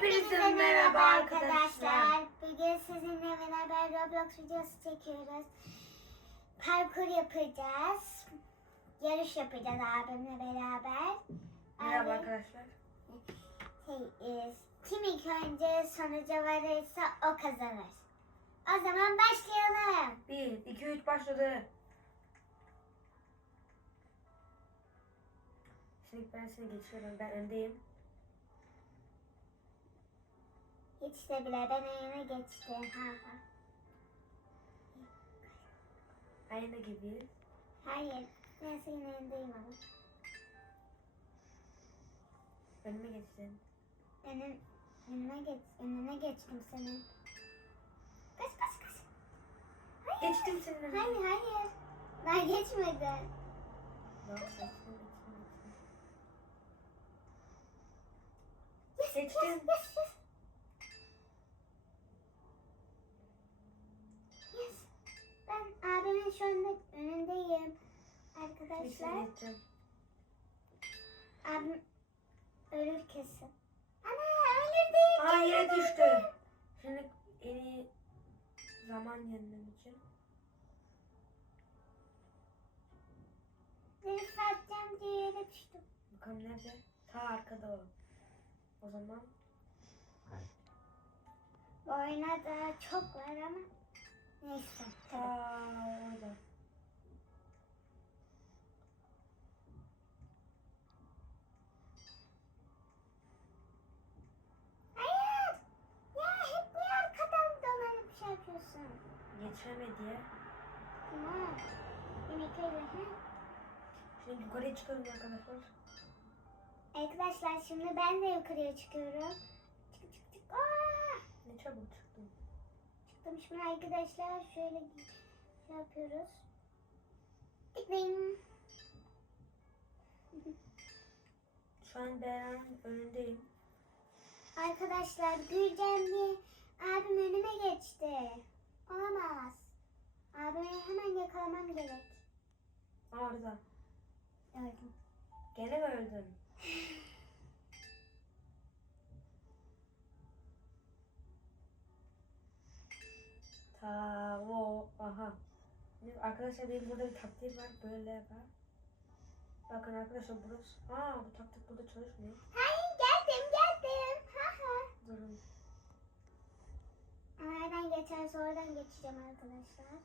Hepinize merhaba arkadaşlar. Bugün sizinle beraber Roblox videosu çekiyoruz. Parkur yapacağız. Yarış yapacağız abimle beraber. Merhaba Abi, arkadaşlar. Şey, e, kim ilk önce sonuca varırsa o kazanır. O zaman başlayalım. 1, 2, 3 başladı. Şimdi ben seni geçiyorum. Ben öndeyim. Geçti bile ben önüne geçtim. Ha, ha. Aynı gibiyiz. Hayır. Ben senin önündeyim ama. Önüme geçtin. Önüm, önüme geç, önüne geçtim senin. Kaç kaç kaç. Hayır. Geçtim senin önüne. Hayır hayır. Ben geçmedim. Bak, geçtim, geçtim, yes, yes. Yes. Anda önündeyim. Arkadaşlar. Abim ölür kesin. Ana ölür değil. Aa yere düştü. Şimdi en iyi zaman yenmem için. Drift atacağım diye yere düştüm. Bakalım nerede? Ta arkada o. O zaman Bu oyuna daha çok var ama. Neyse. ta orada. Geçemedi ya. Tamam. Yemek öyle ha? Şimdi yukarıya çıkıyorum arkadaşlar. Arkadaşlar şimdi ben de yukarıya çıkıyorum. Çık çık çık. Aa! Ne çabuk çıktım. Çıktım şimdi arkadaşlar şöyle şey yapıyoruz. Tıklayın. Şu an Beren'in önündeyim. Arkadaşlar Gülcemli abim önüme geçti. Olamaz. Abimi hemen yakalamam gerek. Orada. Gördüm. Gene mi öldün? Ta o aha. Arkadaşlar benim burada bir taktiğim var. Böyle yapar. Bakın arkadaşlar burası. Aa bu taktik burada çalışmıyor. Hayır geçeceğim arkadaşlar.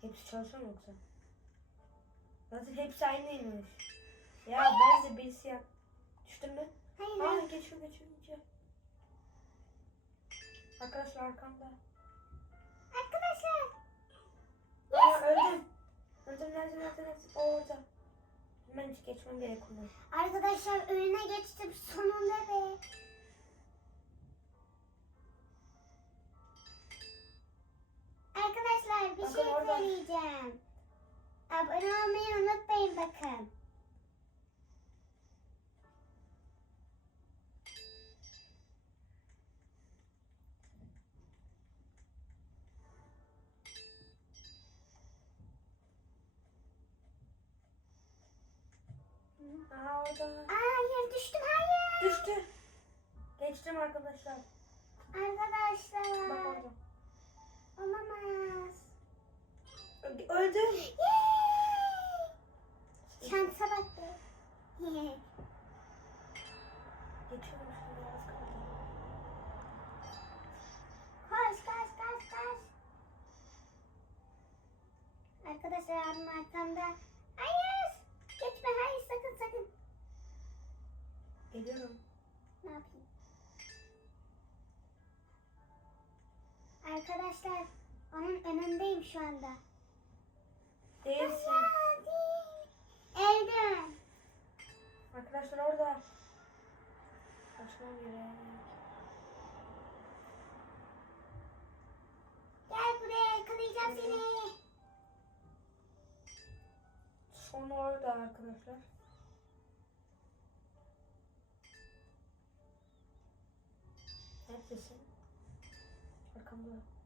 Hepsi mu yoksa? Zaten hepsi aynıymış. Ya ben de birisi yap. Düştün mü? Hayır Aa geçiyor geçiyor geçiyor. Arkadaşlar arkamda. Arkadaşlar. Aa öldüm. Öldüm nerede nerede nerede? O orada. Hemen hiç geçmem gerek onu. Arkadaşlar önüne geçtim sonunda be. Söyleyeceğim. Abone olmayı unutmayın bakın. Aa hayır düştüm hayır. Düştü. Geçtim arkadaşlar. Bak Arkadaşlar. orada. Olamaz. Öldüm. Şansa bak. Geçiyorum şimdi az kaldı. Koş koş koş koş. Arkadaşlar abim arkamda. Hayır. Geçme hayır sakın sakın. Geliyorum. Ne yapayım? Arkadaşlar onun önündeyim şu anda. Değilsin. Evden. Arkadaşlar orada. Kaçmam gerek. Gel buraya yakalayacağım seni. Son orada arkadaşlar. Neredesin? Arkamda.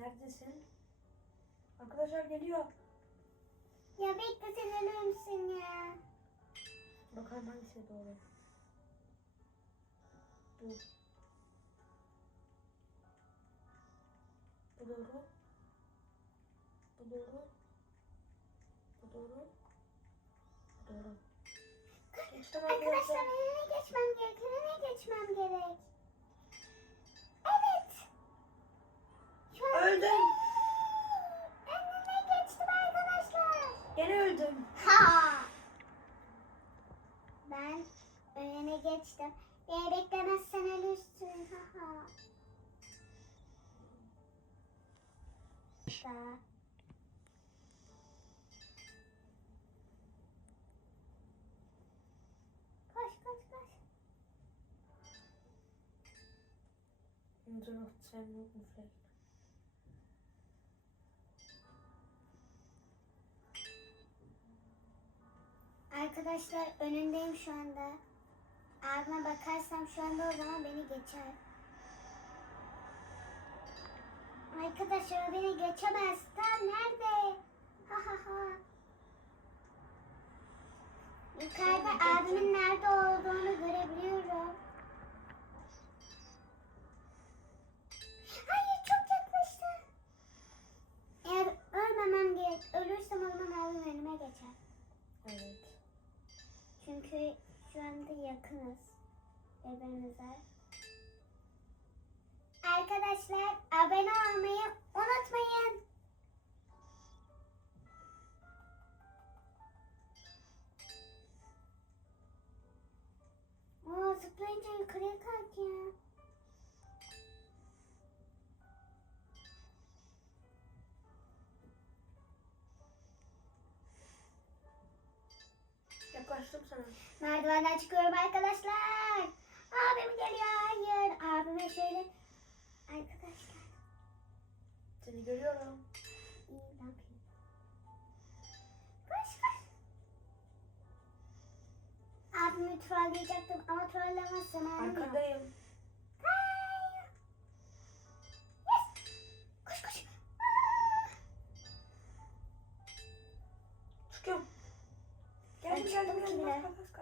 Neredesin? Arkadaşlar geliyor. Ya bekle sen ölür müsün ya? Bakalım hangisi doğru. Bu. Bu doğru. Bu doğru. Bu doğru. Bu doğru. Arkadaşlar. önüne geçmem gerek. Önüne geçmem gerek. Öldüm. önüne geçtim arkadaşlar. Gene öldüm. Ha! Ben önüne geçtim. Beni beklemezsen ölürsün. Ha ha. Da. Koş koş koş. Unsere noch zwei Arkadaşlar önündeyim şu anda. Abime bakarsam şu anda o zaman beni geçer. Arkadaşlar beni geçemez. Tam nerede? Ha ha ha. Yukarıda abimin nerede olduğunu Çünkü şu anda yakınız birbirimize. Arkadaşlar abone olmayı unutmayın. Yaklaştım sana. Merdivenden çıkıyorum arkadaşlar. Abim geliyor. Hayır. Abime şöyle. Arkadaşlar. Seni görüyorum. iyi ne yapayım? Koş koş. Abimi trollayacaktım ama trollemezsem abim な。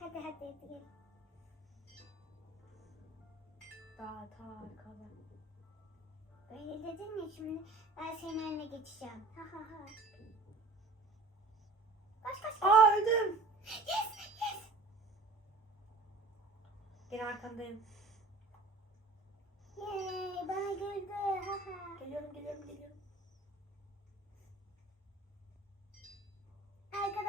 Hadi hadi hadi. Daha ta arkada. Öyle dedin ya şimdi ben senin önüne geçeceğim. Ha ha ha. Koş koş koş. Aa öldüm. Yes yes. Yine arkandayım. Yay bana güldü. Ha ha. Geliyorum geliyorum geliyorum.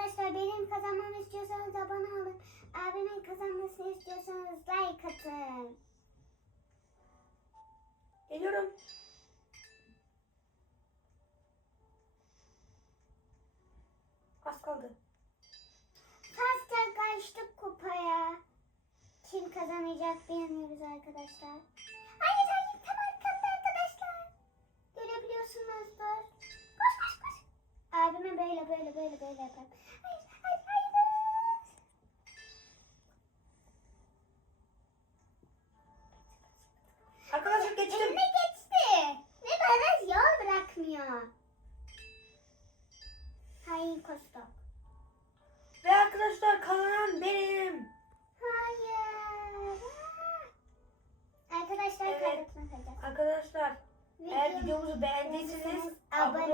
Arkadaşlar benim kazanmamı istiyorsanız abone olun. Abimin kazanmasını istiyorsanız like atın. Geliyorum. Az kaldı. Fazla kaçtık kupaya. Kim kazanacak bilmiyoruz arkadaşlar. Hayır hayır tam arkamda arkadaşlar. Görebiliyorsunuzdur. Böyle böyle böyle böyle yapalım. Hayır hayır hayır. Arkadaşlar geçtim. Elime geçti. Ve bana yol bırakmıyor. Hain kostok. Ve arkadaşlar kazanan benim. Hayır. Arkadaşlar Evet. kaybetme kayacağız. Arkadaşlar eğer Videomu videomuzu beğendiyseniz abone